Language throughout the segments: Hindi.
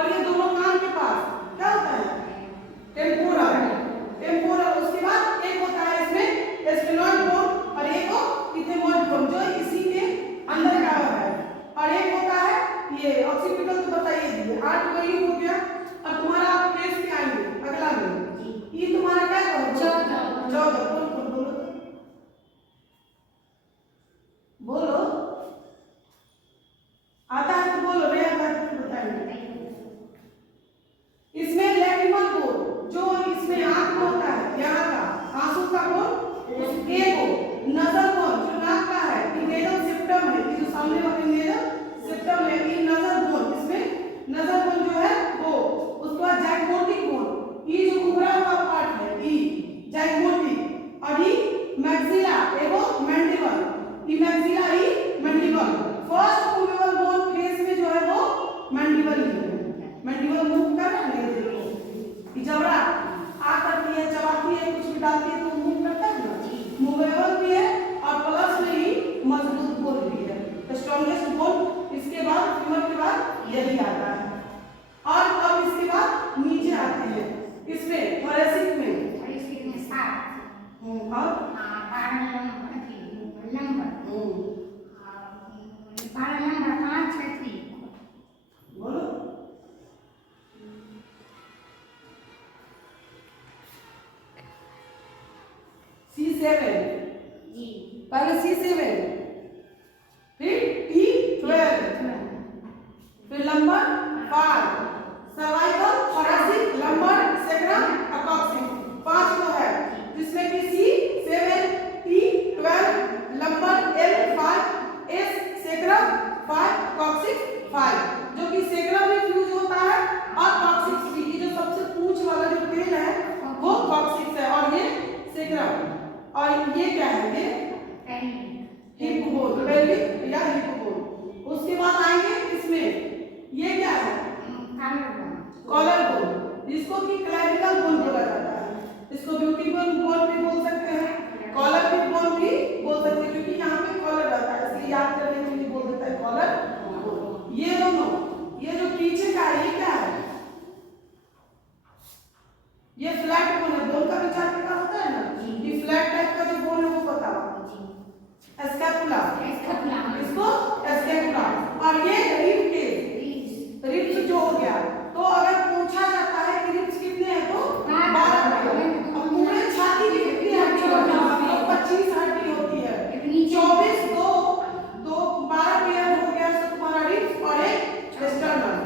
और ये दोनों कान के पास क्या होता है? टेम्पोरल। टेम्पोरल। उसके बाद एक होता है इसमें स्फेनॉइड बोन और एक को इथेमॉइड बोन जो इसी के अंदर का है, और एक होता है ये ऑक्सीपिटल। तो बताइए दीजिए 8 वही हो गया। और तुम्हारा फेस पे आएंगे अगला में, ये तुम्हारा क्या करो? 14। बोलो बोलो, आता है तो बोलो, नहीं आता है तो बताइए। इसमें लैक्रिमल बोन जो इसमें आंख में होता है, यहाँ का आंसू का बोन, ए को नजर बोन जो नाक का है, नेजल सेप्टम है, ये जो सामने वाले नेजल सेप्टम है, ये नजर बोन, इसमें नजर बोन जो है वो। उसके बाद जाइगोटिक बोन, ये जो उभरा हुआ पार्ट है, ये जाइगोटिक। और ये मैक्सिला एवं मैंडिबल, ये मैक्सिला ही mandible. First movable bone face में जो है वो मैंडिबल ही है। मैंडिबल मूव कर रहा है, देखो ये जबड़ा आ करती है, चबाती है, कुछ भी डालती है तो मूव करता है ना, मूवेबल भी है और प्लस में ही मजबूत बोन भी है, स्ट्रॉन्गेस्ट बोन। इसके बाद फीमर के बाद यही आता है। और अब इसके बाद नीचे आते हैं इसमें थोरेसिक में, और बोलो C7, पहले C7, फिर T12, फिर lumbar 5, cervical, thoracic, lumbar, sacrum, coccyx, 5 को है, जिसमें कि C7, T12, lumbar, L5, S, sacrum 5, coccyx 5, जो कि सैक्रम में फ्यूज होता है और कॉक्सिक्स भी। ये जो सबसे पूंछ वाला जो तेल है वो कॉक्सिक्स है और ये सैक्रम। और ये क्या है? ये हिप्पोबोन, पेल्विक या हिप्पोबोन। उसके बाद आएंगे इसमें, ये क्या है? कॉलर बोन, जिसको कि क्लैविकल बोन बोला जाता है। इसको ब्यूटी बोन भी बोल सकते हैं, कॉलर भी बोन भी बोल सकते हैं, क्योंकि यहाँ पे कॉलर रहता है, इसलिए याद करने के लिए बोल देता है कॉलर बोन। ये दोनों, ये जो पीछे का है ये क्या है? ये फ्लैट बोन है। बोन का विचार क्या होता है ना, ये फ्लैट टाइप का जो बोन है वो बताओ। स्कैपुला, इसको स्कैपुला। और ये रिब केस, रिब्स जो हो गया। तो अगर पूछा जाता है कि रिब्स कितने हैं तो 12 है। अब पूरे छाती की कितनी हड्डी होती है? 25 हड्डी होती है। 24 दो 12 पेयर हो गया तो तुम्हारा रिब्स और एक स्टर्नम,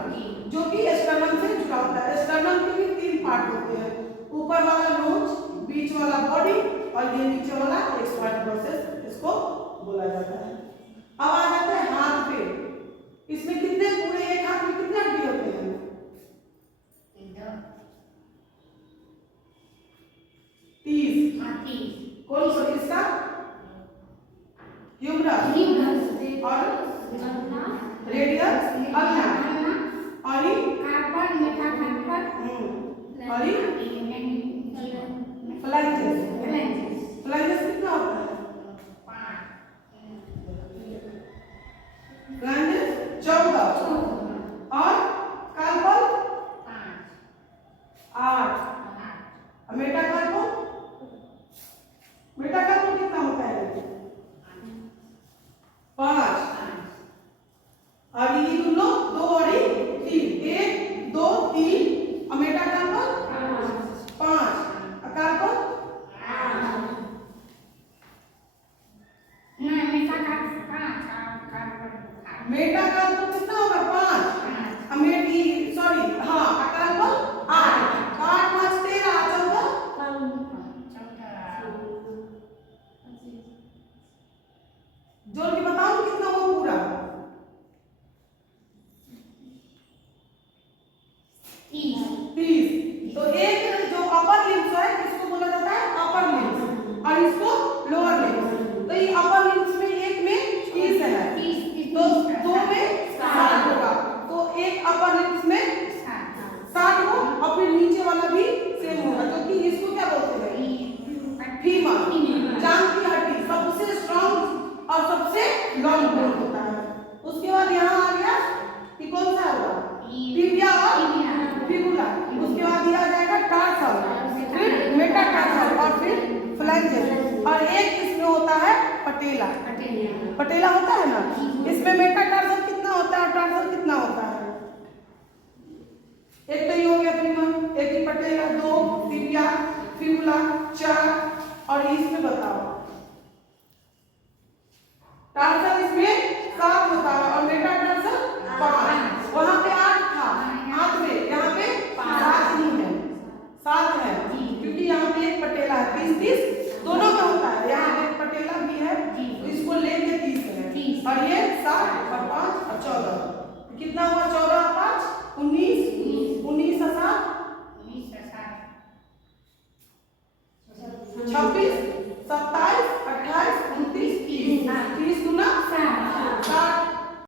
जो कि स्टर्नम से जुड़ा होता है। स्टर्नम के भी 3 पार्ट होते हैं, ऊपर वाला नोज, बीच वाला बॉडी और ये नीचे वाला एक्सपार्ट प्रोसेस, इसको बोला जाता है। अब आ जाता है हाथ पे। इसमें कितने, पूरे एक हाथ में कितने हड्डी होते हैं? 30। कौन सा? इसका ह्यूमरस और रेडियस, अल्ना और फ्लैंजेस कितना होता है? फ्लैंजेस 14 और कार्पल 8। मेटाकार्पल, मेटाकार्पल कितना होता है? 5। और ये दोनों 2 और 3, 1 2 3, और मेटाकार्पल 5, कार्पल मेटाकार्पल कितना होगा? 5। सॉरी हाँ, कार्पल 8, 8 5 13, 14 पटेला? पटेला होता है ना। इसमें मेटाटार्सल कितना होता है और टार्सल कितना होता है? एक तो ये हो गया प्रीमम, एक ही पटेला, 2 टिबिया, फिबुला, 4 और इसमें बताओ